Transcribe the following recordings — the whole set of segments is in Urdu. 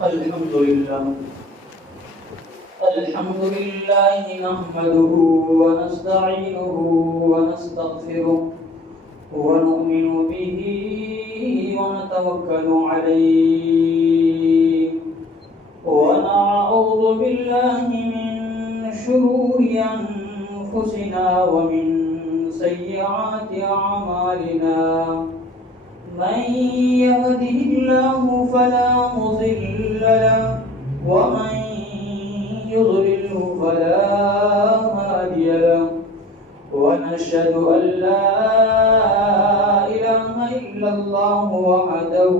الحمد لله نحمده ونستعينه ونستغفره ونؤمن به ونتوكل عليه ونعوذ بالله من شرور أنفسنا ومن سيئات أعمالنا من يهده الله فلا مضل له ومن يضلله فلا هادي له ونشهد أن لا إله إلا الله وحده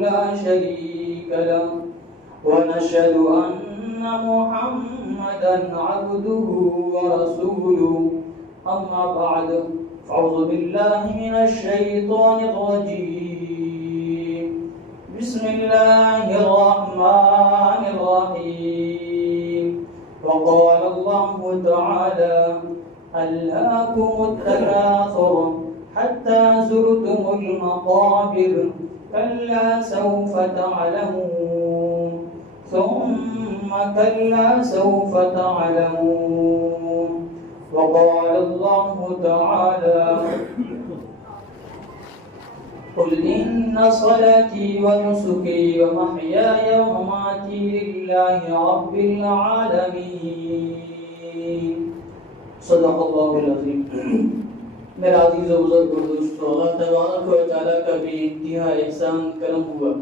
لا شريك له ونشهد أن محمدا عبده ورسوله أما بعد فأعوذ بالله من الشيطان الرجيم بسم الله الرحمن الرحيم وقال الله تعالى ألهاكم التكاثر حتى زرتم المقابر كلا سوف تعلمون ثم كلا سوف تعلمون وقال الله تعالى قل إن صلاتي ونسكي ومحياي ومماتي لله رب العالمين صدق اللہ العظیم. میرا عزیز و بزرگ دوستو، اللہ تبارک و تعالیٰ کا بھی انتہا احسان کرم ہوا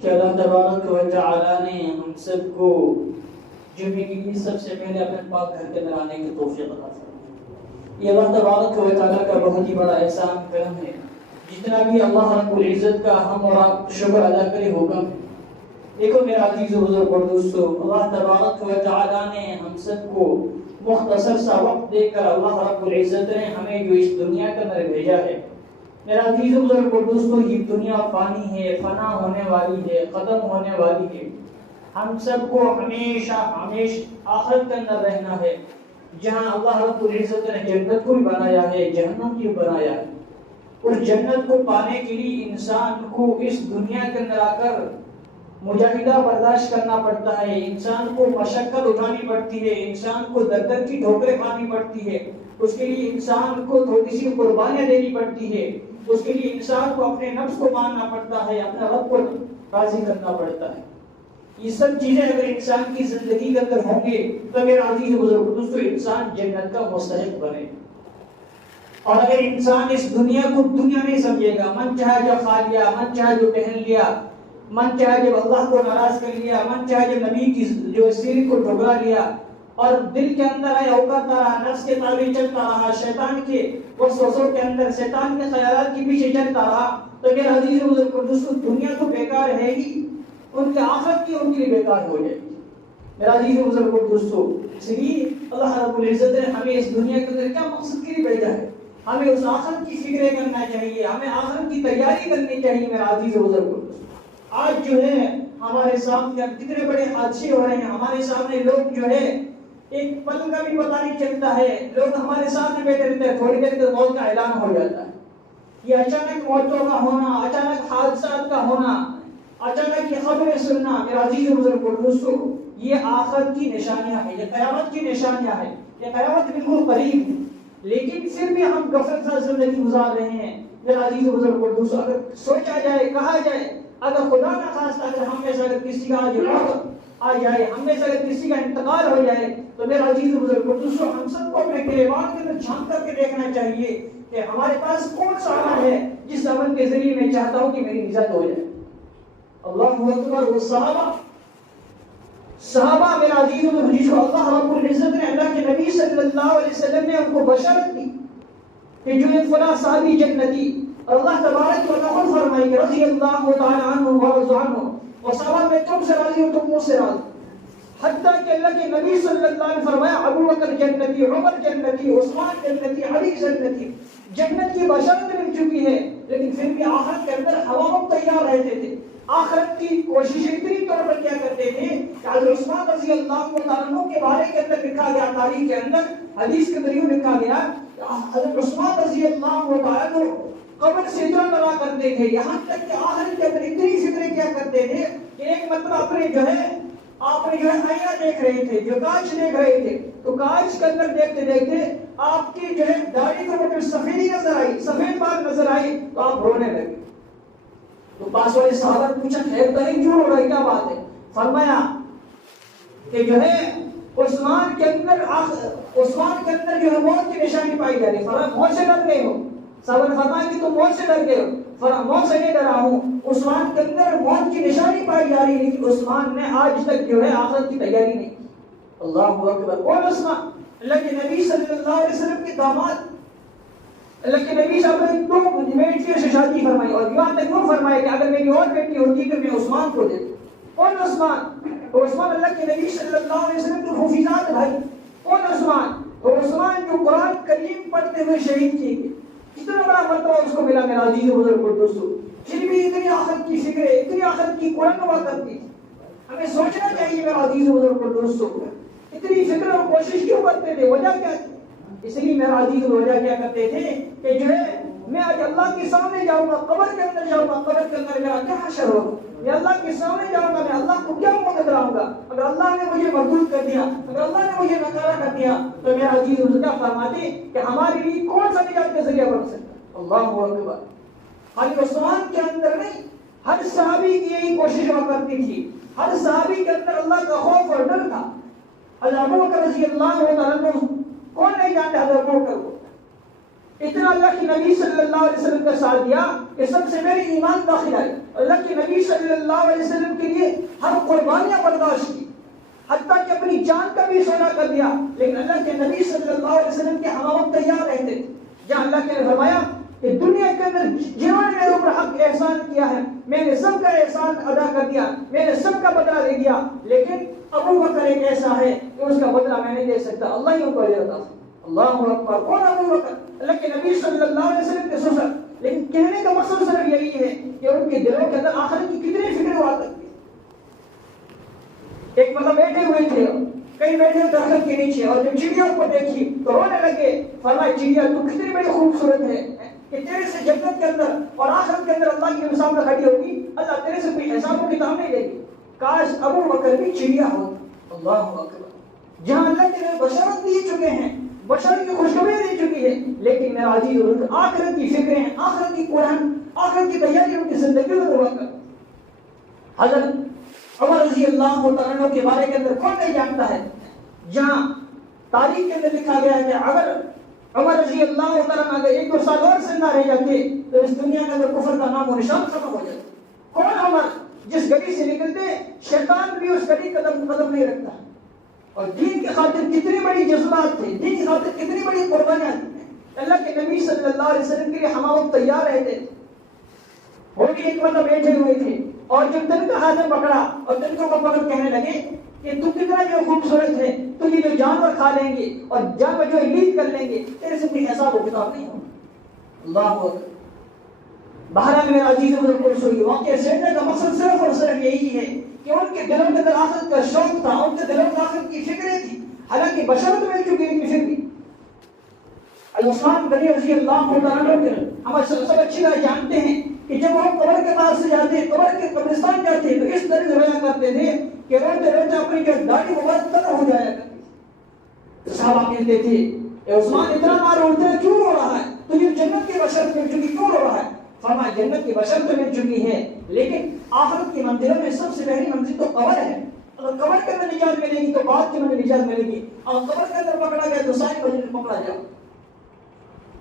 کہ اللہ تبارک و تعالیٰ نے ہم سب کو جمعے کی سب سے پہلے اپنے پاک گھر کے اندر آنے کی توفیق عطا فرمائی. یہ اللہ تبارک و تعالیٰ کا بہت ہی بڑا احسان کرم ہے. جتنا بھی اللہ رب العزت کا ہم اور آپ شکر ادا کرے ہوگا. دیکھو میرا عزیز و بزرگ دوستو، اللہ تبارک و تعالیٰ نے ہم سب کو مختصر سا وقت دے کر اللہ رب العزت نے ہمیں جو اس دنیا کے اندر بھیجا ہے. میرا عزیز و بزرگ دوستو، یہ دنیا فانی ہے، فنا ہونے والی ہے، ختم ہونے والی ہے. ہم سب کو ہمیشہ آخرت کے اندر رہنا ہے، جہاں اللہ رب العزت نے جنت کو بھی بنایا ہے، جہنم کو بھی بنایا ہے. اور جنت کو پانے کے لیے انسان کو اس دنیا کے اندر آ کر مجاہدہ برداشت کرنا پڑتا ہے، انسان کو مشقت اٹھانی پڑتی ہے، انسان کو در در کی ٹھوکریں کھانی پڑتی ہے. اس کے لیے انسان کو تھوڑی سی قربانیاں دینی پڑتی ہے. اس کے لیے انسان کو اپنے نفس کو ماننا پڑتا ہے، اپنے رب کو راضی کرنا پڑتا ہے. یہ سب چیزیں اگر انسان کی زندگی کے اندر ہوں گے تو میرا عزیز بزرگ دوستو انسان جنت کا مستحق بنے. اور اگر انسان اس دنیا کو دنیا نہیں سمجھے گا، من چاہے جو کھا لیا، من چاہے جو پہن لیا، من چاہے جب اللہ کو ناراض کر لیا، من چاہے جب نبی کی جو سیرت کو ٹھکرا لیا، اور دل کے اندر ہے اوقات رہا، نفس کے تابع چلتا رہا، شیطان کے وسوسوں کے اندر، شیطان کے خیالات کے پیچھے چلتا رہا، تو میرا عزیز بزرگ دوستو دنیا تو بیکار ہے ہی، ان کے آخرت کی ان کے لیے بیکار ہو جائے گی. میرا عزیز بزرگ دوستو، اس لیے اللہ رب العزت نے ہمیں اس دنیا کے اندر کیا مقصد کے لیے بھیجا ہے؟ ہمیں اس آخرت کی فکریں کرنا چاہیے، ہمیں آخرت کی تیاری کرنی چاہیے. میرا عزیز بزرگ دوستو، آج جو ہے ہمارے سامنے کتنے بڑے حادثے ہو رہے ہیں. ہمارے سامنے لوگ جو ہے ایک پل کا بھی پتہ نہیں چلتا ہے، لوگ ہمارے سامنے بیٹھے رہتے ہیں، تھوڑی دیر تک موت کا اعلان ہو جاتا ہے. یہ اچانک موتوں کا ہونا، اچانک حادثات کا ہونا، اچانک یہ خبریں سننا، میرا عزیز بزرگ دوستو یہ آخرت کی نشانیاں ہیں، یہ قیامت کی نشانیاں ہیں. یہ قیامت بالکل قریب ہے، لیکن پھر بھی ہم غفلت سے زندگی گزار رہے ہیں. میرا عزیز بزرگ دوستو اگر سوچا جائے، کہا جائے، اگر خدا نہ خواستہ اگر ہم میں سے اگر کسی کا موت آ جائے، ہم میں سے اگر کسی کا انتقال ہو جائے، تو میرا عزیز بزرگ دوستو ہم سب کو اپنے گریبان کے اندر جھانک کر کے دیکھنا چاہیے کہ ہمارے پاس کون سا عمل ہے جس عمل کے ذریعے میں چاہتا ہوں کہ میری نجات ہو جائے. اللہ اکبر. وہ صحابہ میرا عزیز بزرگ جس کو اللہ رب العزت نے اللہ کے نبی صلی اللہ علیہ وسلم نے ان کو بشارت دی کہ جو ایک فلاں صحابی جنتی، اور اللہ تبارک و تعالیٰ فرمائے کہ رضی اللہ تعالیٰ عنہ ورضوا عنہ، اور صحابہ میں تم سے راضی ہوں، تم مجھ سے راضی. حتیٰ کہ اللہ کے نبی صلی اللہ علیہ وسلم فرمایا ابو بکر جنتی، عمر جنتی، عثمان جنتی، علی جنتی. جنت کی بشارت مل چکی ہے، لیکن پھر بھی آخرت کے اندر ہوا تیار رہتے تھے. آخرت کی کوششیں اتنی طور پر کیا کرتے تھے کہ حضرت عثمان رضی اللہ عنہ کے بارے کے اندر لکھا گیا، تاریخ کے اندر حدیث کے اندر یوں لکھا گیا حضرت عثمان رضی اللہ عنہ قبر سے اتنا ڈرا کرتے تھے، یہاں تک کہ آخر کے اندر اتنی فکریں کیا کرتے تھے کہ ایک مرتبہ اپنے جو ہے آئینہ دیکھ رہے تھے، جو کانچ دیکھ رہے تھے، تو کانچ کے اندر دیکھتے دیکھتے آپ کی جو ہے داڑھی کو جو سفیدی نظر آئی، سفید بال نظر آئی، تو آپ رونے لگے۔ تو پاس والے صحابہ نے پوچھا خیر تو نہیں، کیوں رو رہے، کیا بات ہے؟ فرمایا کہ جو ہے عثمان کے اندر جو ہے موت کی نشانی پائی جا رہی ہے۔ فرمایا موت سے ڈر گئے ہو؟ صحابہ نے فرمایا کہ تم موت سے ڈر گئے ہو؟ فرمایا موت سے نہیں ڈرا ہوں، عثمان کے اندر موت کی نشانی پائی جا رہی ہے، لیکن عثمان نے آج تک جو ہے آخرت کی تیاری نہیں کی۔ اللہ اکبر۔ کون عثمان؟ اللہ کے نبی صلی اللہ علیہ وسلم کے داماد، اللہ کے نبی صلی اللہ علیہ وسلم نے 2 بیٹیوں سے شادی فرمائی، اور یہاں تک وہ فرمایا کہ اگر میری اور بیٹی ہوتی تو میں عثمان کو دیتا۔ کون عثمان؟ تو عثمان اللہ کے نبی صلی اللہ علیہ وسلم کے حفیظات بھائی۔ کون عثمان؟ تو عثمان جو قرآن کریم پڑھتے ہوئے شہید کیے گئے، کتنا بڑا مرتبہ اس کو ملا میرا عزیز و بزرگ دوستو۔ پھر بھی اتنی آخرت کی فکر ہے، اتنی آخرت کی قرآن ہوا کرتی تھی۔ ہمیں سوچنا چاہیے میرا عزیز و بزرگ دوستو، اتنی فکر اور کوشش کیوں کرتے تھے؟ وجہ کیا تھی؟ اس لیے میرا عزیز وجہ کیا کرتے تھے کہ جو ہے میں آج اللہ کے سامنے جاؤں گا، قبر کے اندر جاؤں گا، قبر کے اندر میرا کیا حشر ہوگا، میں اللہ کے سامنے جاؤں گا، میں اللہ کو کیا موقع دلاؤں گا؟ اگر اللہ نے مجھے مردود کر دیا، اگر اللہ نے مجھے نکارا کر دیا، تو میرا عزیز کیا فرماتے کہ ہمارے لیے کون سا نجات کا ذریعہ بن سکتا؟ اللہ اکبر۔ خالی عثمان کے اندر نہیں، ہر صحابی کی یہی کوشش ہوا کرتی تھی، ہر صحابی کے اندر اللہ کا خوف اور ڈر تھا۔ حضرت ابو بکر رضی اللہ عنہ کون نہیں جانتے حضرت ابو بکر کو؟ اتنا اللہ کے نبی صلی اللہ علیہ وسلم کا ساتھ دیا کہ سب سے میری ایمان داخل آئی۔ اللہ کے نبی صلی اللہ علیہ وسلم کے لیے ہر قربانیاں برداشت کی، حتیٰ کہ اپنی جان کا بھی سودا کر دیا، لیکن اللہ کے نبی صلی اللہ علیہ وسلم کے ہم وقت تیار رہتے تھے۔ جہاں اللہ کے نے فرمایا کہ دنیا کے اندر جنہوں نے میرے اوپر حق احسان کیا ہے، میں نے سب کا احسان ادا کر دیا، میں نے سب کا بدلہ دے دیا، لیکن ابو بکر ایک ایسا ہے کہ اس کا بدلہ میں نہیں دے سکتا، اللہ ہی ان کو دے دیتا۔ اللہ اکبر۔ کون ابو بکر؟ اللہ کے نبی صلی اللہ علیہ وسلم کے سسر۔ لیکن کہنے کا مقصد صرف یہی ہے کہ ان کے دلوں کے اندر آخرت کی کتنی فکر ہوا کرتی ہے۔ ایک مطلب بیٹھے ہوئے تھے، کئی بیٹھے درخت کے نیچے، اور جب چڑیوں کو دیکھی تو رونے لگے۔ فرمایا چڑیا تو کتنی بڑی خوبصورت ہے کہ تیرے سے جنت کے اندر اور آخرت کے اندر اللہ کی سامنے کھڑی ہوگی، اللہ تیرے سے کوئی حساب و کتاب نہیں لے گی۔ کاش ابو بکر بھی چڑیا ہو۔ اللہ اکبر۔ جہاں اللہ کے بشارت دی چکے ہیں، بشر کی خوشخبری دی چکی ہے، لیکن میرا عزیز آخرت کی فکریں، آخرت کی قرآن، آخرت کی تیاری ان کی زندگی میں ہوا کر۔ حضرت عمر رضی اللہ عنہ کے بارے کے اندر کون نہیں جانتا ہے؟ جہاں تاریخ کے اندر لکھا گیا ہے کہ اگر عمر رضی اللہ عنہ اگر 1-2 سال اور زندہ رہ جاتے تو اس دنیا کے اندر کفر کا نام و نشان ختم ہو جاتا۔ کون عمر؟ جس گلی سے نکلتے شیطان بھی اس گلی قدم نہیں رکھتا، اور دین کی خاطر کتنی بڑی جذبات تھے، دین کی خاطر کتنی بڑی قربانیاں تھیں۔ اللہ کے نبی صلی اللہ علیہ وسلم کے لیے ہم وقت تیار رہتے تھے۔ وہ بھی ایک مطلب بیٹھے ہوئے تھے، اور جب دن کا ہاتھ پکڑا اور دن کو پکڑ کہنے لگے کہ تو کتنا جو خوبصورت ہے، تجھے جو جانور کھا لیں گے اور جانور جو لیڈ کر لیں گے، تیرے سے کوئی حساب و کتاب نہیں ہوگا۔ اللہ اکبر۔ بہرحال میرا عزیز و بزرگ، واقعہ سیڑھنے کا مقصد صرف اور صرف یہی ہے کہ ان کے دلوں کے اندر آخرت کا شوق تھا، ان کے دلوں میں آخرت کی فکریں تھی، حالانکہ بشرت مل چکی ہے ان کی فکر۔ عثمان غنی رضی اللہ عنہ ہم سب اچھی طرح جانتے ہیں کہ جب ہم قبر کے پاس سے جاتے، قبر کے قبرستان جاتے، تو اس طرح رویا کرتے تھے کہ روتے روتے اپنی جو داڑھی مبارک تر ہو جایا کرتی۔ صحابہ کہتے تھے اے عثمان اتنا مار روتے کیوں رو رہا ہے؟ تجھے جنت کی بشرت مل چکی، کیوں رو رہا ہے؟ فرمایا جنت کی بشرت مل چکی ہے، لیکن آخرت کی منزلوں میں سب سے پہلی منزل تو قبر ہے۔ اگر قبر کے اندر نجات ملے گی تو بعد کے اندر نجات ملے گی، اور قبر کے اندر پکڑا گیا تو ساری منزل پکڑا جاؤ۔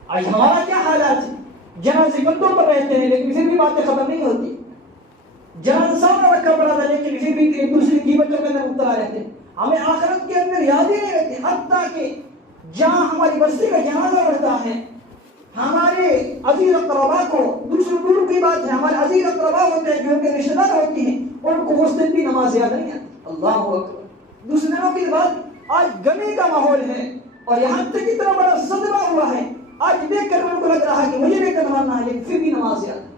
آج ہمارا کیا حالات ہے؟ جنازے بندوں پر رہتے ہیں لیکن پھر بھی باتیں ختم نہیں ہوتی، جنازہ سامنے رکھا پڑا تھا لیکن پھر بھی ایک دوسرے کی بچوں کے اندر مبتلا رہتے ہیں۔ ہمیں آخرت کے اندر یاد ہی نہیں رہتی، حتیٰ کہ جہاں ہماری بستی کا جنازہ ہوتا ہے، ہمارے عزیز اقربا کو، دوسرے دور کی بات ہے، ہمارے عزیز اقربا ہوتے ہیں جو ان کے رشتہ دار ہوتی ہیں، ان کو اس دن بھی نماز یاد نہیں آتی۔ اللہ اکبر۔ دوسرے دنوں کی بات، آج غمی کا ماحول ہے، اور یہاں تک اتنا بڑا صدمہ ہوا ہے، آج دیکھ کر ان کو لگ رہا ہے کہ مجھے بھی کروانا ہے، لیکن پھر بھی نماز یاد ہے۔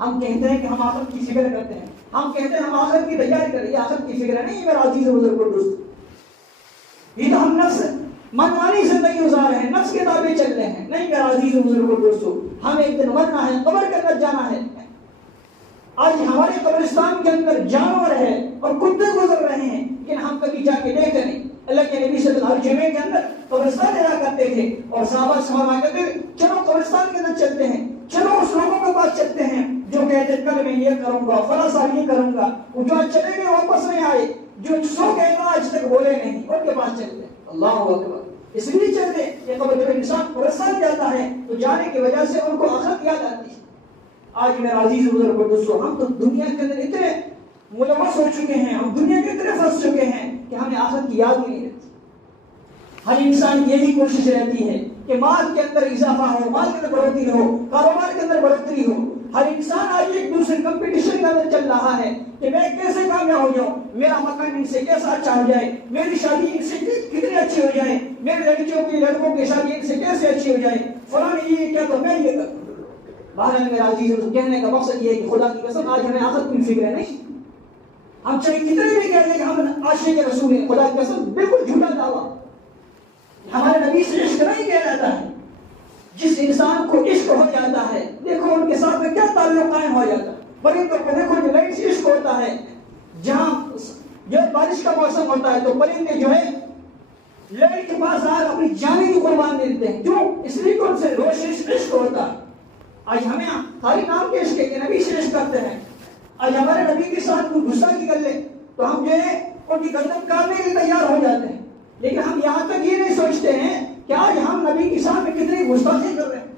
ہم کہتے ہیں کہ ہم آخرت کی فکر کرتے ہیں، ہم کہتے ہیں ہم آخرت کی تیاری کریں، یہ آخرت کی فکر نہیں ہے میرا عزیز بزرگ اور دوست۔ یہ تو ہم نفس منمانی زندگی گزار رہے ہیں، نفس کے تابع چل رہے ہیں، نہیں میرا عزیز و بزرگ اور دوستو، ہمیں ایک دن مرنا ہے، قبر کے اندر جانا ہے۔ آج ہمارے قبرستان کے اندر جانور ہے اور کتے گزر رہے ہیں، لیکن ہم کبھی جا کے دیکھتے نہیں۔ اللہ کے نبی صلی اللہ علیہ وسلم کے اندر قبرستان رہا کرتے تھے اور صحابہ فرمایا کرتے تھے چلو قبرستان کے اندر چلتے ہیں، چلو اس لوگوں کے پاس چلتے ہیں جو کہتے کل میں یہ کروں گا، فلاں سال یہ کروں گا، وہ جو چلے گئے واپس نہیں آئے، جو سو گئے آج تک بولے نہیں، ان کے پاس چلتے ہیں۔ اللہ اکبر، اس لیے چلتے یہ قبر جب انسان قبرستان جاتا ہے تو جانے کی وجہ سے ان کو آخرت یاد آتی ہے۔ آج میرا عزیز بزرگ دوستو، ہم تو دنیا کے اندر اتنے ملوث ہو چکے ہیں، ہم دنیا کے اتنے پھنس چکے ہیں کہ ہمیں آخرت کی یاد نہیں رہتی۔ ہر انسان یہی کوشش رہتی ہے کہ مال کے اندر اضافہ ہو، مال کے اندر بڑھوتری ہو، کاروبار کے اندر بڑھوتری ہو۔ ہر انسان آج ایک دوسرے کمپٹیشن کے اندر چل رہا ہے کہ میں کیسے کامیاب ہو جاؤں، میرا مکان ان سے کیسا اچھا ہو جائے، میری شادی ان سے کتنی اچھی ہو جائے، میرے لڑکوں کی شادی ان سے کیسے اچھی ہو جائے، فلاں نے یہ کیا تو میں یہ کروں۔ بہرحال میرا عزیز کہنے کا مقصد یہ ہے کہ خدا کی قسم آج ہمیں آخرت کی فکر نہیں۔ ہم چاہے کتنے بھی کہہ لیں کہ ہم عاشق رسول ہیں، خدا کی قسم بالکل جھوٹا دعویٰ۔ ہمارے نبی سے عشق نہیں کیا جاتا ہے۔ جس انسان کو عشق ہو جاتا ہے دیکھو ان کے ساتھ میں کیا تعلق قائم ہو جاتا ہے۔ پرندوں کو دیکھو جو لائٹ سے عشق ہوتا ہے، جہاں جو بارش کا موسم ہوتا ہے تو پرندے جو ہے لائٹ کے پاس آ اپنی جانیں کی قربان دیتے ہیں، کیوں؟ اس لیے کہ ان سے روش عشق ہوتا ہے۔ آج ہمیں خالی نام کے عشق کے نبی سے عشق کرتے ہیں۔ آج ہمارے نبی کے ساتھ کوئی غصہ کی کر لے تو ہم جو ہے ان کی گردن کاٹنے کے لیے تیار ہو جاتے ہیں، لیکن ہم یہاں تک یہ نہیں سوچتے ہیں کہ آج ہم نبی کے ساتھ میں کتنی گستاخی کر رہے ہیں۔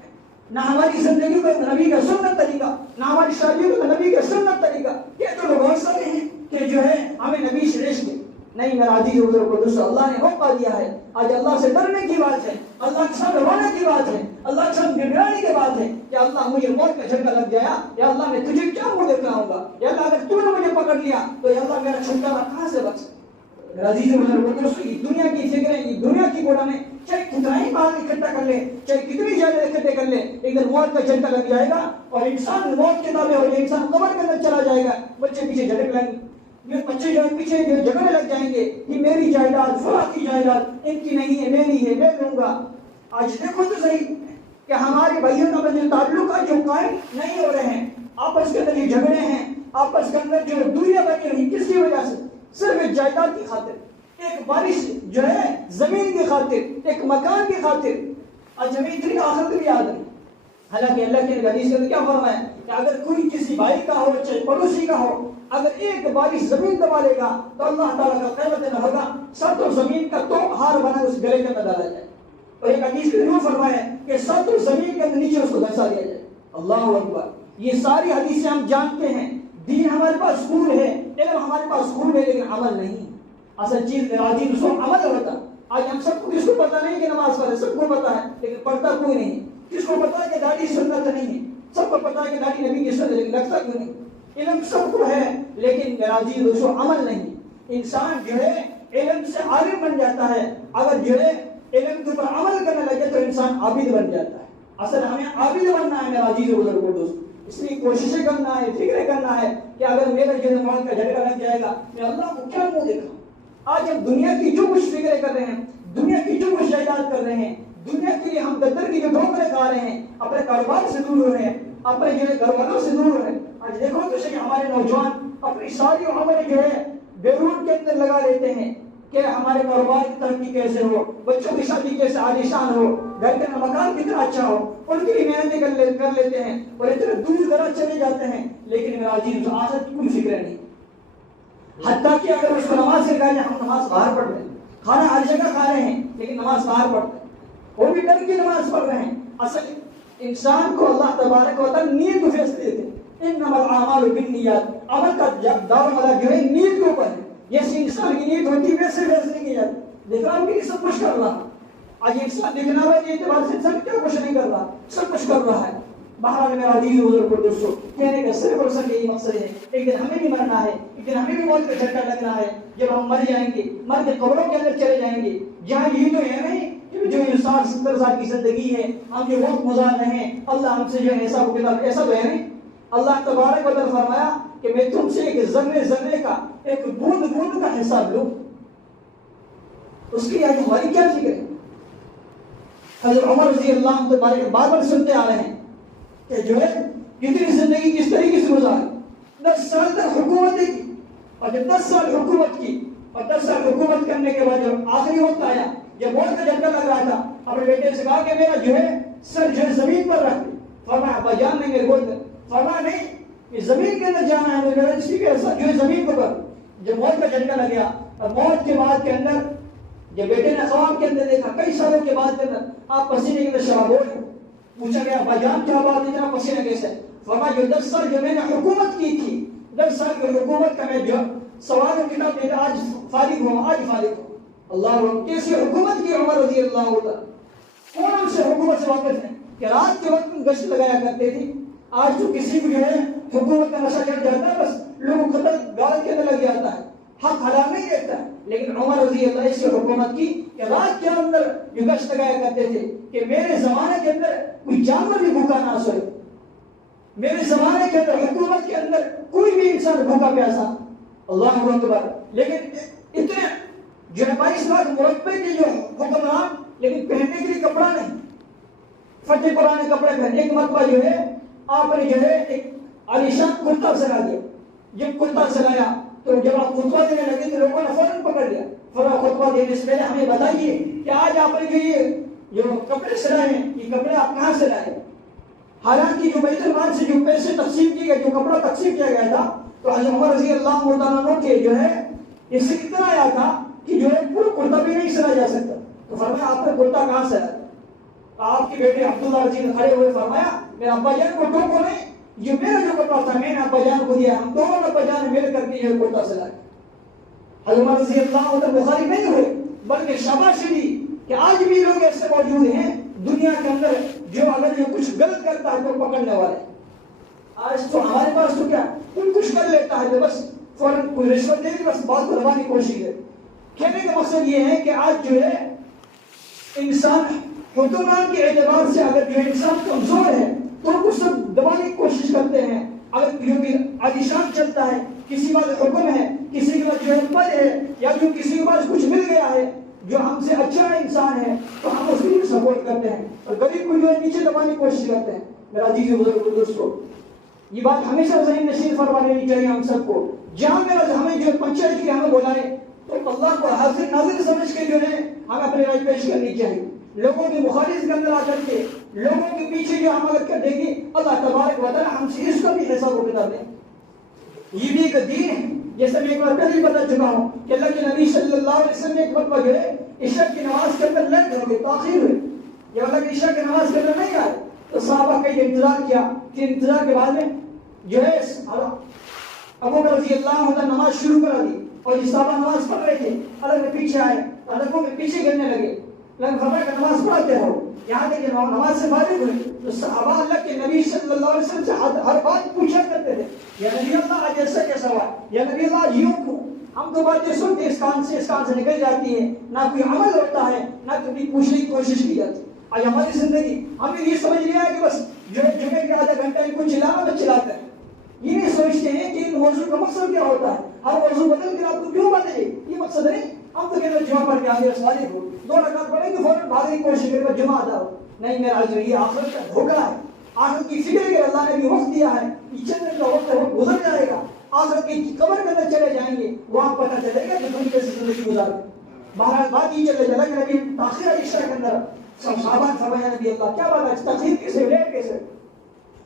نہ ہماری زندگی کا نبی کا سنت طریقہ، نہ ہماری شادیوں کا نبی کا سنت طریقہ۔ یہ تو لوگ بہت سارے ہیں کہ جو ہے ہمیں نبی سے عشق نہیں۔ میرا عزیز بزرگ کو دوستو، اللہ نے موقع دیا ہے، آج اللہ سے ڈرنے کی بات ہے، اللہ کے ساتھ رونے کی بات ہے، اللہ کے ساتھ گڑگڑانے کی بات ہے کہ اللہ مجھے موت کا جھٹکا لگ جایا، یا اللہ میں تجھے کیا منہ دکھاؤں گا، یا اللہ اگر تو نے مجھے پکڑ لیا تو یا اللہ میرا چھٹکارا کہاں سے بچ سکتا۔ میرا عزیز بزرگ کو دوستو، یہ دنیا کی فکریں، یہ دنیا کی کوڑا میں چاہے کتنا ہی مال اکٹھا کر لے، چاہے کتنی زیادہ اکٹھے کر لے، ایک دن موت کا جھٹکا لگ جائے گا اور انسان موت کے تابع ہو جائے، انسان قبر کے اندر چلا جائے گا، بچے پیچھے جھٹک لیں گے، یہ بچے جو پیچھے جھگڑنے لگ جائیں گے کہ میری جائیداد فلاں کی جائیداد ان کی نہیں ہے، میری ہے، میں لوں گا۔ آج دیکھو تو صحیح کہ ہمارے بھائیوں کا جو تعلقات جو قائم نہیں ہو رہے ہیں، آپس کے اندر یہ جھگڑے ہیں، آپس کے اندر جو دوریاں بنی ہوئی، کس کی وجہ سے؟ صرف ایک جائیداد کی خاطر، ایک بارش جو ہے زمین کی خاطر، ایک مکان کی خاطر۔ آج ہمیں اتنی آخرت بھی یاد نہیں۔ حالانکہ اللہ کے حدیث میں کیا فرمایا کہ اگر کوئی کسی بھائی کا ہو چاہے پڑوسی کا ہو، اگر ایک بارش زمین دبا لے گا تو اللہ تعالیٰ کا قیامت نہ ہوگا، سب تو زمین کا تو ہار بنا اس گلے کے اندر ڈالا جائے، اور ایک حدیث میں یوں فرمایا کہ سب تو زمین کے اندر نیچے اس کو دھسا دیا جائے۔ اللہ اکبر، یہ ساری حدیثیں ہم جانتے ہیں۔ دین ہمارے پاس اسکول ہے، علم ہمارے پاس اسکول ہے، لیکن عمل نہیں۔ اصل چیز راضی اس کو عمل ہوتا۔ آج ہم سب کو، کس کو پتا نہیں کہ نماز پڑھے، سب کو پتا ہے لیکن پڑھتا کوئی نہیں۔ کس کو پتا ہے کہ داڑھی سنت نہیں ہے، سب کو پتا ہے کہ داڑھی نبی کی سنت ہے، لیکن لگتا کیوں نہیں؟ علم سب کو ہے لیکن راضی اس کو عمل نہیں۔ انسان جو ہے علم سے عالم بن جاتا ہے، اگر جو ہے علم کے اوپر عمل کرنے لگے تو انسان عابد بن جاتا ہے۔ اصل ہمیں عابد بننا ہے میرا عزیز و بزرگو دوست، اس لیے کوششیں کرنا ہے، فکریں کرنا ہے کہ اگر میرا جو موت کا جھٹکا لگ جائے گا میں اللہ کو کیا منہ دکھاؤں۔ آج ہم دنیا کی جو کچھ فکریں کر رہے ہیں، دنیا کی جو کچھ جائیداد کر رہے ہیں، دنیا کے لیے ہم دفتر کی جو ٹھوکریں کھا رہے ہیں، اپنے کاروبار سے دور ہو رہے ہیں، اپنے جو گھر والوں سے دور ہو رہے ہیں۔ آج دیکھو تو صحیح ہمارے نوجوان اپنی ساری عمر جو ہے بیرون کے اندر لگا لیتے ہیں کہ ہمارے کاروبار کی ترقی کیسے ہو، بچوں کی شادی کیسے عالیشان ہو، گھر کا مکان کتنا اچھا ہو، ان کی محنتیں کر لیتے ہیں اور اتنے دور دراز چلے جاتے ہیں، لیکن میرا عزیز آخرت کی کوئی فکر نہیں۔ حتیٰ کہ اگر اس کو نماز سکھائے جائے، ہم نماز باہر پڑھ رہے ہیں، کھانا ہر جگہ کھا رہے ہیں لیکن نماز باہر پڑھتے ہیں، وہ بھی ڈر کی نماز پڑھ رہے ہیں۔ اصل انسان کو اللہ تبارک و تعالیٰ نیت کو فیصلے دیتے ہیں، انما الاعمال بالنیات، عمل کا دار مدار جو ہے نیت کے اوپر ہے۔ جیسے انسان کی نیت ہوتی ہے ویسے فیصلے کی جاتی۔ دکھاؤ بھی سب کچھ کر رہا، آج انسان دکھلاوے کے اعتبار سے انسان کیا کچھ نہیں کر رہا، سب کچھ کر رہا ہے۔ بہرحال میرا عزیز بزرگ کو دوستو، کہنے کا صرف اور صرف یہی مقصد ہے، ایک دن ہمیں بھی مرنا ہے، ایک دن ہمیں بھی موت کا جھٹکا لگنا ہے۔ جب ہم مر جائیں گے، مر کے قبروں کے اندر چلے جائیں گے، جہاں یہ تو ہے نہیں کہ جو انسان 70 سال کی زندگی ہے ہم جو وقت گزار رہے ہیں اللہ ہم سے جو ہے حساب و کتاب، ایسا تو ہے نہیں۔ اللہ تبارک و تعالیٰ فرمایا کہ میں تم سے ایک ذرے ذرے کا، ایک بوند بوند کا حساب لوں، اس کی آج ہماری کیا فکر ہے؟ حضرت عمر رضی اللہ عنہ بارے بار بار سنتے آ رہے ہیں کہ جو ہے کتنی زندگی کس طریقے سے گزاری، 10 سال تک حکومت کی، اور جب 10 سال حکومت کی اور 10 سال حکومت کرنے کے بعد جب آخری وقت آیا، جب موت کا جھٹکا لگ رہا تھا، اپنے بیٹے سے کہا کہ میرا جو ہے سر جو ہے زمین پر رکھ دے۔ فرمایا ابا جان نے میرے گود میں، فرمایا نہیں، یہ زمین کے اندر جانا ہے، میرا اسی کے سر جو ہے زمین کے اوپر۔ جب موت کا جھٹکا لگ گیا اور موت کے بعد کے اندر جب بیٹے نے خواب کے اندر دیکھا، کئی سالوں کے بعد کے اندر آپ پسینے کے اندر شرابور ہیں، پوچھا گیا ابا جان کیا بات ہے، اتنا پسینہ کیسے؟ فرمایا جو 10 سال جو میں نے حکومت کی تھی، 10 سال کی حکومت کا میں جو سوال و کتاب دیتا آج فارغ ہوں، آج فارغ ہوں۔ اللہ اکبر، کیسی حکومت کی عمر رضی اللہ عنہ، کون ان سے حکومت سے واقف ہے کہ رات کے وقت گشت لگایا کرتے تھے۔ آج تو کسی کو جو ہے حکومت کا نشہ چڑھ جاتا ہے، بس لوگوں قتل گال کے اندر لگ جاتا ہے، حق حرام نہیں دیکھتا ہے۔ لیکن عمر رضی اللہ اس سے حکومت کی کہ رات کے اندر جو گشت لگایا کرتے تھے کہ میرے زمانے کے اندر کوئی جانور بھی بھوکا نہ سوئے، میرے زمانے کے اندر حکومت کے اندر کوئی بھی انسان بھوکا پیاسا۔ اللہ اکبر، لیکن اتنے جو ہے 22 لاکھ مرتبے کے جو حکمران، لیکن پہننے کے لیے کپڑا نہیں، پھٹے پرانے کپڑے پہنے۔ ایک مرتبہ جو ہے آپ نے جو ہے ایک عالیشان کرتا سلا دیا، جب کرتا سلایا تو جب آپ خطبہ دینے لگے تو لوگوں نے فوراً پکڑ لیا، فوراً خطبہ دینے سے پہلے ہمیں بتائیے کہ آج آپ نے جو یہ جو کپڑے سلائے ہیں، یہ کپڑے آپ کہاں سے لائے؟ حالانکہ جو بیت المال سے جو پیسے تقسیم کیے گئے، جو کپڑا تقسیم کیا گیا تھا، تو حضرت عمر رضی اللہ عنہ کے جو ہے اس سے اتنا آیا تھا کہ جو ہے پورا کرتا بھی نہیں سلا جا سکتا۔ تو فرمایا آپ نے کرتا کہاں سے لایا؟ آپ کے بیٹے عبداللہ رضی نے کھڑے ہوئے فرمایا میرے ابا جان کو ٹوکو نہیں، یہ میرا جو کپڑا تھا میں نے ابا جان کو دیا، ہم دونوں ابا جان مل کر کے یہ کرتا سلایا۔ حضرت عمر رضی اللہ عنہ بخاری نہیں ہوئے بلکہ شاباشی دی کہ آج بھی لوگ ایسے موجود ہیں دنیا کے اندر جو اگر یہ کچھ غلط کرتا ہے تو پکڑنے والے۔ آج تو ہمارے پاس تو کیا کوئی کچھ کر لیتا ہے تو بس فوراً کوئی رشوت دے دی، بس بات کو دبانے کی کوشش ہے۔ کہنے کا مقصد یہ ہے کہ آج جو ہے انسان حکمران کے اعتبار سے اگر جو انسان کمزور ہے تو ان کو سب دبانے کی کوشش کرتے ہیں۔ اگر کوئی عالیشان چلتا ہے، کسی کے پاس حکم ہے، کسی کے پاس جو ہے پد ہے، یا جو کسی کے پاس کچھ مل گیا ہے جو ہم سے اچھا انسان ہے تو ہم اس کو سپورٹ کرتے ہیں، اور غریب کو جو ہے نیچے دبانے کی کوشش کرتے ہیں۔ میرا عزیز بزرگ دوستو، یہ بات ہمیشہ ذہن نشین فرما لینی چاہیے ہم سب کو۔ جہاں میرا ہمیں جو پنچایت کی ہمیں بلائے تو اللہ کو حاضر ناظر سمجھ کے جو ہے ہمیں اپنے رائے پیش کرنی چاہیے۔ لوگوں کی مخالف کے اندر آ کر کے لوگوں کے پیچھے جو ہم اگر کر دیں گے، اللہ تبارک و تعالی ہم سے اس کا بھی حساب و کتاب لیں۔ یہ بھی ایک دین ہے، جیسے میں ایک بار پہلے بتا چکا ہوں کہ اللہ کے نبی صلی اللہ علیہ وسلم نے ایک مرتبہ جو ہے عشاء کی نماز کے اندر لیٹ ہو گئے، تاخیر ہوئی، جب اللہ کی عشاء کی نماز کے اندر نہیں آئے تو صحابہ کا انتظار کیا، پھر انتظار کے بعد میں جو ہے ابو بکر رضی اللہ عنہ نماز شروع کرا دی، اور یہ صحابہ نماز پڑھ رہے تھے، اللہ کے پیچھے آئے، اللہ کو پیچھے گرنے لگے، لگن فرمایا کہ نماز پڑھتے رہو یہاں تک کہ نماز سے فارغ ہوئے۔ تو صحابہ اللہ کے نبی صلی اللہ علیہ وسلم سے ہر بات پوچھا کرتے تھے، یا نبی اللہ آج ایسا کیسا ہوا، یا نبی اللہ آج یوں کیوں؟ ہم تو باتیں سنتے اس کان سے نکل جاتی ہے، نہ کوئی عمل ہوتا ہے نہ کبھی پوچھنے کی کوشش کی جاتی۔ آج ہماری زندگی ہمیں یہ سمجھ لیا ہے کہ بس جو ہے جمعے کے آدھا گھنٹہ ان کو چلانا بس چلاتے ہیں، یہ نہیں سوچتے ہیں کہ ان موضوع کا مقصد کیا ہوتا ہے، ہر موضوع بدل کر آپ کو کیوں بدلے، یہ مقصد نہیں۔ ہم تو کہتے ہیں جمعہ پڑھ کے آگے سواری ہو، 2 رکعت پڑھیں گے فوراً بھاگنے کی کوشش کریں گے جمعہ ادا ہو، نہیں میرا جو یہ آخرت کا دھوکہ ہے، آخرت کی فکر کے اللہ نے بھی وقت دیا ہے، یہ چلنے کا وقت ہے، وہ گزر جائے گا، آخرت کی قبر کے اندر چلے جائیں گے، وہاں پتہ چلے گا کہ تم کیسے زندگی گزار۔ بہرحال بات یہ چلے جائے کہ نبی تاخیر عشاء کے اندر سب صحابہ نے فرمایا نبی اللہ کیا بات ہے، تاخیر کیسے، لیٹ کیسے؟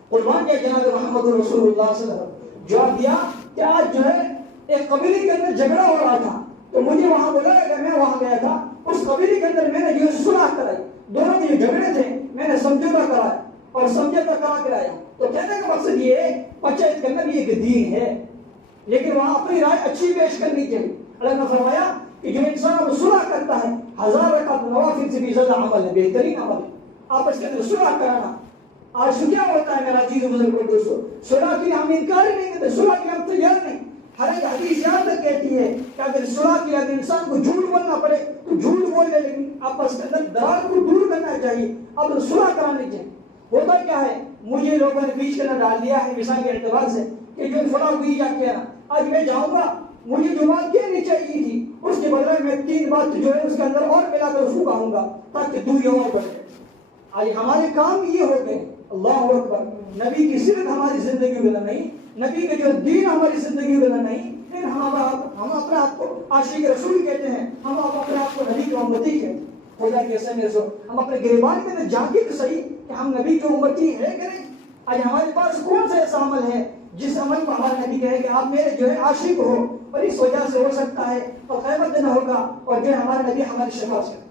قربان کیا جناب محمد رسول اللہ صلی اللہ علیہ وسلم جواب دیا کہ آج جو ہے ایک قبیلے کے اندر جھگڑا ہو رہا تھا تو مجھے وہاں بلایا گیا، میں وہاں گیا تھا، اس قبیلے کے اندر میں نے جو صلح کرائی، دونوں کے جو جھگڑے تھے میں نے سمجھوتا کرایا اور سمجھوتا کرا کے لایا۔ تو کہنے کا مقصد یہ ہے پنچایت کے اندر بھی ایک دین ہے، لیکن وہاں اپنی رائے اچھی پیش کرنی چاہیے۔ اللہ نے فرمایا کہ جو انسان صلح کرتا ہے 1000 رکعت نوافل سے بھی زیادہ عمل ہے، بہترین عمل ہے آپس کے اندر صلح کرانا۔ آج تو کیا ہوتا ہے میرا عزیز بزرگ دوستو، صلح کے لیے ہم انکار ہی نہیں کرتے، صلح کے لیے ہم تیار نہیں۔ ہر ایک حدیث یہاں تک کہتی ہے کہ اگر صلح کے لیے اگر انسان کو جھوٹ بولنا پڑے تو جھوٹ بول لے، لیکن آپس کے اندر درار کو دور کرنا چاہیے، اب صلح کرانی چاہیے۔ ہوتا کیا ہے، مجھے لوگوں نے بیچ کے ڈال دیا ہے مثال کے اعتبار سے کہ جو فلاں ہوئی جا کے آج میں جاؤں گا، مجھے جو بات کہنی چاہیے تھی اس کے بدلے میں 3 بات جو ہے اس کے اندر اور ملا کر اس کو کہوں گا تاکہ دوری اور بڑھے۔ آج ہمارے کام یہ ہو گئے، اللہ اکبر. نبی کی سیرت ہماری زندگی میں نہیں, نبی کا جو دین ہماری زندگی میں نہیں, پھر ہم اپنے آپ کو عاشق رسول کہتے ہیں, ہم اپنے آپ کو نبی کی امتی کہتے ہیں. خدا کیسے میرے سو ہم اپنے گریبان کے اندر جانتے تو صحیح کہ ہم نبی کی امتی ہے کہ نہیں. آج ہمارے پاس کون سا ایسا عمل ہے جس عمل کو ہمارے نبی کہے کہ آپ میرے جو ہے عاشق ہو, اور اس وجہ سے ہو سکتا ہے اور قیامت دن ہوگا اور جو ہمارے نبی ہماری شفاعت کرے.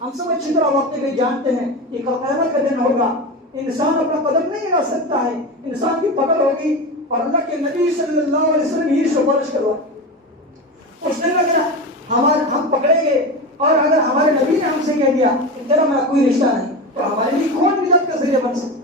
ہم سب اچھی طرح وقت میں جانتے ہیں کہ قیامت کا دن ہوگا, انسان اپنا قدم نہیں لگا سکتا ہے, انسان کی پکڑ ہوگی اور اللہ کے نبی صلی اللہ علیہ وسلم یہ سفارش کروا. اس دن اگر ہم پکڑے گئے اور اگر ہمارے نبی نے ہم سے کہہ دیا کہ تیرا میرا کوئی رشتہ نہیں, تو ہمارے لیے کون نجات کا ذریعہ بن سکتا ہے؟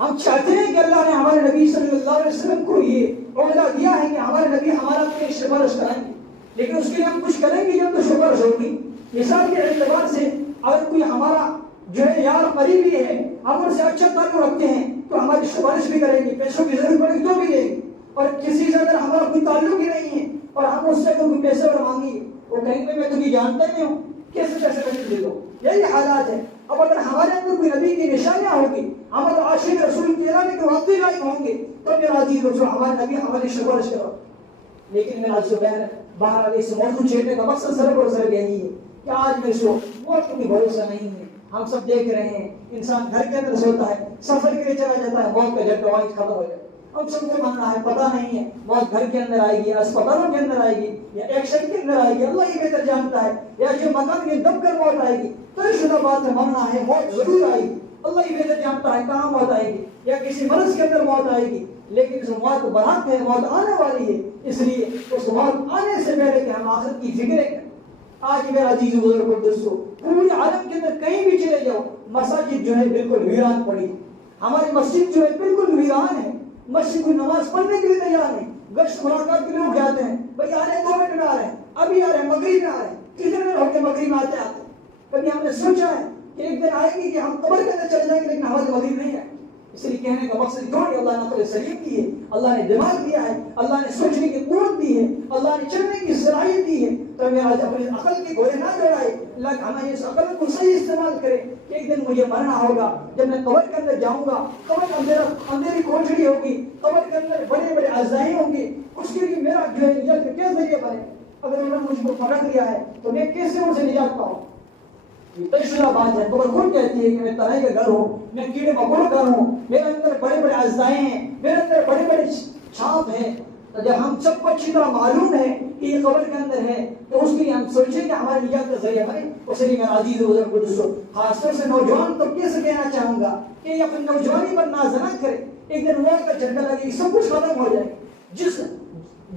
ہم چاہتے ہیں کہ اللہ نے ہمارے نبی صلی اللہ علیہ وسلم کو یہ عہدہ دیا ہے کہ ہمارے نبی ہمارا کوئی سفارش کرائیں گے, لیکن اس کے لیے ہم کچھ کریں گے جب تو سفارش ہوگی. مثال کے اعتبار سے اگر کوئی ہمارا جو ہے یار قریبی ہے, ہم ان سے اچھا تعلق رکھتے ہیں تو ہماری سفارش بھی کریں گے, پیسوں کی ضرورت پڑے گی تو بھی دیں گے. اور کسی سے اگر ہمارا کوئی تعلق ہی نہیں ہے اور ہم اس سے کوئی پیسے اور مانگیں گے, وہ کہیں گے میں تمہیں جانتا نہیں ہوں, کیسے پیسے دے دو. یہی حالات ہے. اب اگر ہمارے اندر کوئی نبی کی نشانیاں ہوگی, ہم اگر عاشق رسول کی اعلان کے واقعی لائق ہوں گے, تو میرا عزیز دوستو ہمارے نبی ہماری سفارش کرو. لیکن میرا عزیز بہن باہر اس موضوع چھیڑنے کا مقصد سر اور سر یہی ہے کہ آج میں سو موت کو بھی بھروسہ نہیں ہے. ہم سب دیکھ رہے ہیں انسان گھر کے اندر سوتا ہے, سفر کے لیے چلا جاتا ہے, موت کا جھٹکا وہیں ختم ہو جاتا ہے. ہم سب کو ماننا ہے پتہ نہیں ہے موت گھر کے اندر آئے گی, اسپتالوں کے اندر آئے گی, یا ایکشن کے اندر آئے گی, اللہ ہی بہتر جانتا ہے, یا جو مکان میں دب کر موت آئے گی. تو اس بات ہے ماننا ہے موت ضرور آئے گی, اللہ ہی بہتر جانتا ہے کہاں موت آئے گی, یا کسی مرض کے اندر موت آئے گی. لیکن اس موت برحق ہے, موت آنے والی ہے, اس لیے اس موت آنے سے پہلے کہ ہم آخرت کی فکر کریں. آج میرا عزیز بزرگ دوستو پورے عالم کے اندر کہیں بھی چلے جاؤ, مساجد جو ہے بالکل ویران پڑی. ہماری مسجد جو ہے بالکل ویران ہے, مسجد کو نماز پڑھنے کے لیے تیار نہیں. گشت ملاقات کے لوگ جاتے ہیں, بھائی آ رہے ہیں 2 منٹ میں آ رہے ہیں, ابھی آ رہے ہیں, مغرب میں آ رہے ہیں, کتنے دن ہو گئے مغرب میں آتے آتے. کبھی ہم نے سوچا ہے کہ ایک دن آئے گی کہ ہم قبر کے اندر چلے جائیں گے لیکن ہماری مغرب نہیں ہے. اس لیے کہنے کا مقصد کیوں ہے, اللہ نے عقل سلیم دی ہے, اللہ نے دماغ دیا ہے, اللہ نے سوچنے کی قوت دی ہے, اللہ نے چلنے کی صلاحیت دی ہے. تو میرا اپنی عقل کے گھوڑے نہ دوڑائے, اللہ ہمیں اس عقل کو صحیح استعمال کرے. ایک دن مجھے مرنا ہوگا, جب میں قبر کے اندر جاؤں گا, قبر اندھیری کوٹڑی ہوگی, قبر کے اندر بڑے بڑے اعضاء ہوں گے, اس کے لیے میرا جو ہے نجات کا کیا ذریعہ بنے؟ اگر انہوں نے مجھ کو پکڑ لیا ہے تو میں کیسے ان سے نجات پاؤں؟ تجربہ بات ہے. قبر خود کہتی ہے کہ میں تنہائی کا گھر ہوں, میں کیڑے مکوڑ گھر ہوں, میرے اندر بڑے بڑے اعضاء ہیں, میرے اندر بڑے بڑے چھاپ ہیں. تو جب ہم سب کو اچھی طرح معلوم ہے کہ یہ قبر کے اندر ہے, تو اس کے لیے ہم سوچیں کہ ہمارے نجات کا ذریعہ بنے. اس لیے میرا عزیز بزرگ دوستو خاص طور سے نوجوان تو کیسے کہنا چاہوں گا کہ یہ اپنی نوجوانی پر ناز نہ کرے. ایک دن موت کا جھٹکا لگے, سب کچھ ختم ہو جائے.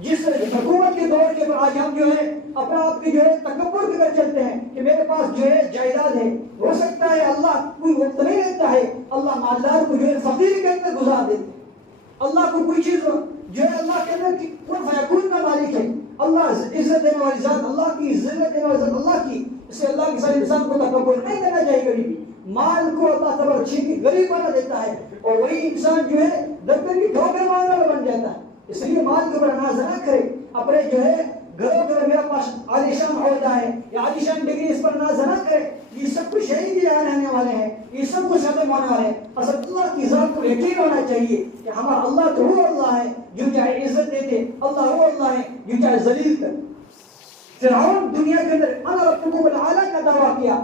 جس حکومت کے دور کے آج ہم جو ہے اپنا آپ کے جو ہے تکبر کی طرف چلتے ہیں کہ میرے پاس جو ہے جائیداد ہے, ہو سکتا ہے اللہ کوئی وقت نہیں لیتا ہے, اللہ مالدار کو جو ہے فقیر کے اندر گزار دیتے. اللہ کو کوئی چیز جو ہے اللہ کے اندر کن فیکون کا مالک ہے, اللہ عزت دینے والی ذات, اللہ کی عزت دینے والی ذات اللہ کی. اس سے اللہ کے ساتھ انسان کو تکبر نہیں دینا چاہیے کبھی بھی. مال کو اللہ تبارک چھین کے غریب بنا دیتا ہے, اور وہی انسان جو ہے دفتر کی ٹھوکر مارنے والا بن جاتا ہے. اس لیے مال کے اوپر ناز نہ کرے. اپنے جو ہے گھروں کے میرے پاس عالیشان عہدہ ہے یا عالیشان ڈگری, اس پر ناز نہ کرے. یہ سب کچھ شہید بھی آنے والے ہیں, یہ سب کچھ ختم ہونے والے ہیں. اصل اللہ کی ذات کو یقین ہونا چاہیے کہ ہمارا اللہ تو وہ اللہ ہے جو چاہے عزت دیتے, اللہ وہ اللہ ہے جو چاہے ذلیل کرے. فرعون دنیا کے اندر انا ربکم الاعلی کا دعویٰ کیا,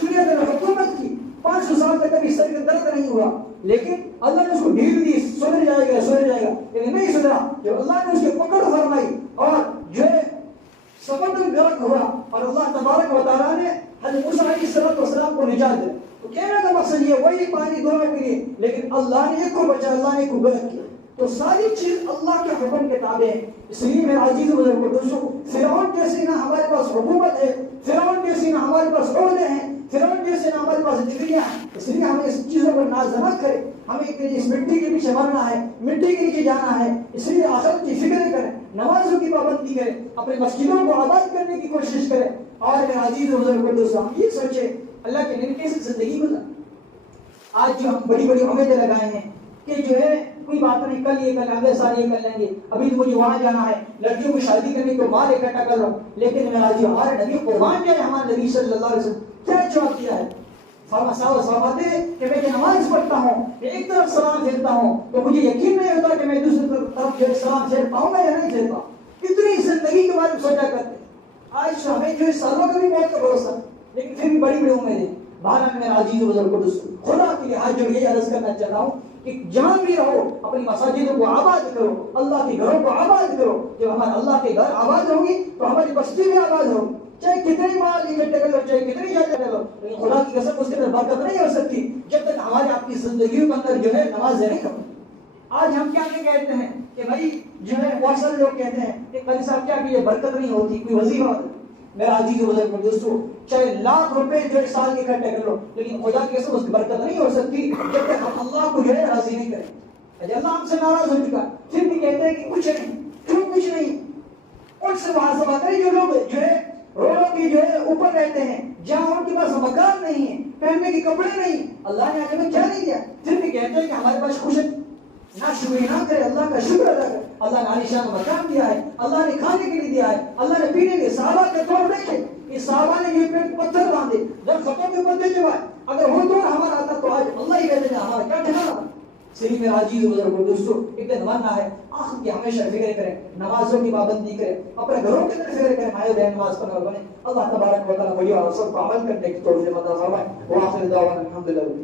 دنیا کے اندر حکومت کی, 500 سال تک کبھی سر کا درد نہیں ہوا, لیکن اللہ نے اس کو ڈھیل دی, سدھر جائے گا, لیکن نہیں سدھرا. جب اللہ نے اس کی پکڑ فرمائی اور جو ہے سمندر غرق ہوا, اور اللہ تبارک و تعالیٰ نے حضرت موسیٰ علیہ السلام کو نجات دی. تو کہنے کا مقصد یہ وہی پانی دونوں کے لیے, لیکن اللہ نے ایک کو بچا, اللہ نے ایک کو غرق کیا. تو ساری چیز اللہ کے حکم کے تابع ہے. اس لیے میرا عزیز بزرگ دوستو فرعون جیسی نہ ہمارے پاس حکومت ہے, فرعون جیسی نہ ہمارے پاس عہدے ہیں, فرعون جیسے نہ ہمارے پاس ڈگریاں ہیں. اس لیے ہمیں اس چیزوں پر ناز نہ کرے. ہمیں اس مٹی کے پیچھے مرنا ہے, مٹی کے نیچے جانا ہے. اس لیے آخرت کی فکر کریں, نمازوں کی پابندی کریں, اپنے مسجدوں کو آباد کرنے کی کوشش کریں. اور میرا عزیز بزرگ دوستو ہم یہ سوچیں اللہ کے نبی کیسے زندگی گزار. آج جو ہم بڑی بڑی امیدیں لگائے ہیں کہ جو ہے کوئی بات نہیں, کل یہ کر لیں گے, سال یہ کر لیں گے, ابھی تو مجھے وہاں جانا ہے, لڑکیوں کو شادی کرنے کو مال اکٹھا کر رہا ہوں. لیکن میرا جو ہمارے نبی قربان جائے, ہمارے نبی صلی اللہ علیہ وسلم کیا جواب دیا ہے؟ فرماتے کہ میں نماز پڑھتا ہوں, ایک طرف طرف سلام پھیرتا ہوں تو مجھے یقین نہیں ہوتا کہ میں دوسری طرف جو ہے سلام پھیر پاؤں گا یا نہیں پھیر پاؤں. کتنی زندگی کے بارے میں سوچا کرتے ہیں. آج ہمیں جو ہے سالوں کا بھی بہت کا بھروسہ لیکن پھر بھی بڑی بڑی امیدیں. بہرحال میرا عزیز و بزرگ قدس خدا کے لیے ہاتھ جوڑ کے عرض کرنا چاہتا ہوں کہ جہاں بھی رہو اپنی مساجدوں کو آباد کرو, اللہ کے گھروں کو آباد کرو. جب ہمارے اللہ کے گھر آباد ہوگی تو ہماری بستی بھی آباد ہوگی. چاہے کتنی مال اکٹھے کر لو, چاہے کتنی جگہ کر لو, لیکن خدا کی قسم اس کے اندر برکت نہیں ہو سکتی جب تک ہمارے آپ کی زندگیوں کے اندر جو ہے نمازیں نہیں کرو. آج ہم کیا کہتے ہیں کہ بھائی جو ہے بہت سارے لوگ کہتے ہیں کہ قاضی صاحب کیا کہ یہ برکت نہیں ہوتی, کوئی وظیفہ ہوتا. میرا عزیز و بزرگ دوستو, چاہے لاکھ روپے جو ہے سال کے اکٹھے کر لو لیکن خدا کی قسم اس کی برکت نہیں ہو سکتی جب تک ہم اللہ کو جو ہے راضی نہیں کریں. اللہ ہم سے ناراض ہو چکا پھر بھی کہتے ہیں کہ کچھ نہیں, کیوں کچھ نہیں. ان سے محاسبہ کریں جو لوگ جو ہے روڈوں کی جو ہے اوپر رہتے ہیں, جہاں ان کے پاس مکان نہیں ہے, پہننے کے کپڑے نہیں, اللہ نے آج ہمیں کیا نہیں دیا, پھر بھی کہتے ہیں کہ ہمارے پاس کچھ نہ شکریہ نہ کرے, اللہ کا شکر ادا کرے. اللہ نے عالیشان مکان دیا ہے, اللہ نے کھانے کے لیے دیا ہے, اللہ نے پینے کے لیے. صحابہ کے طور دیکھے کہ صحابہ نے یہ پیٹ پتھر باندھے جب خطوں کے پتھر چبائے, اگر وہ دور ہمارا آتا تو آج اللہ ہی کہتے ہیں ہمارا کیا ٹھکانا. صحیح میرا عزیز و بزرگ دوستو, ایک دن ماننا ہے آخر کی ہمیشہ فکر کریں, نمازوں کی پابندی کریں, اپنے گھروں کے اندر فکر کریں, مائیں بہن نماز پڑھنے والے بنے. اللہ تبارک و تعالی مجھے اور سب کو عمل کرنے کی توفیق عطا فرمائے. وآخر دعوانا الحمدللہ.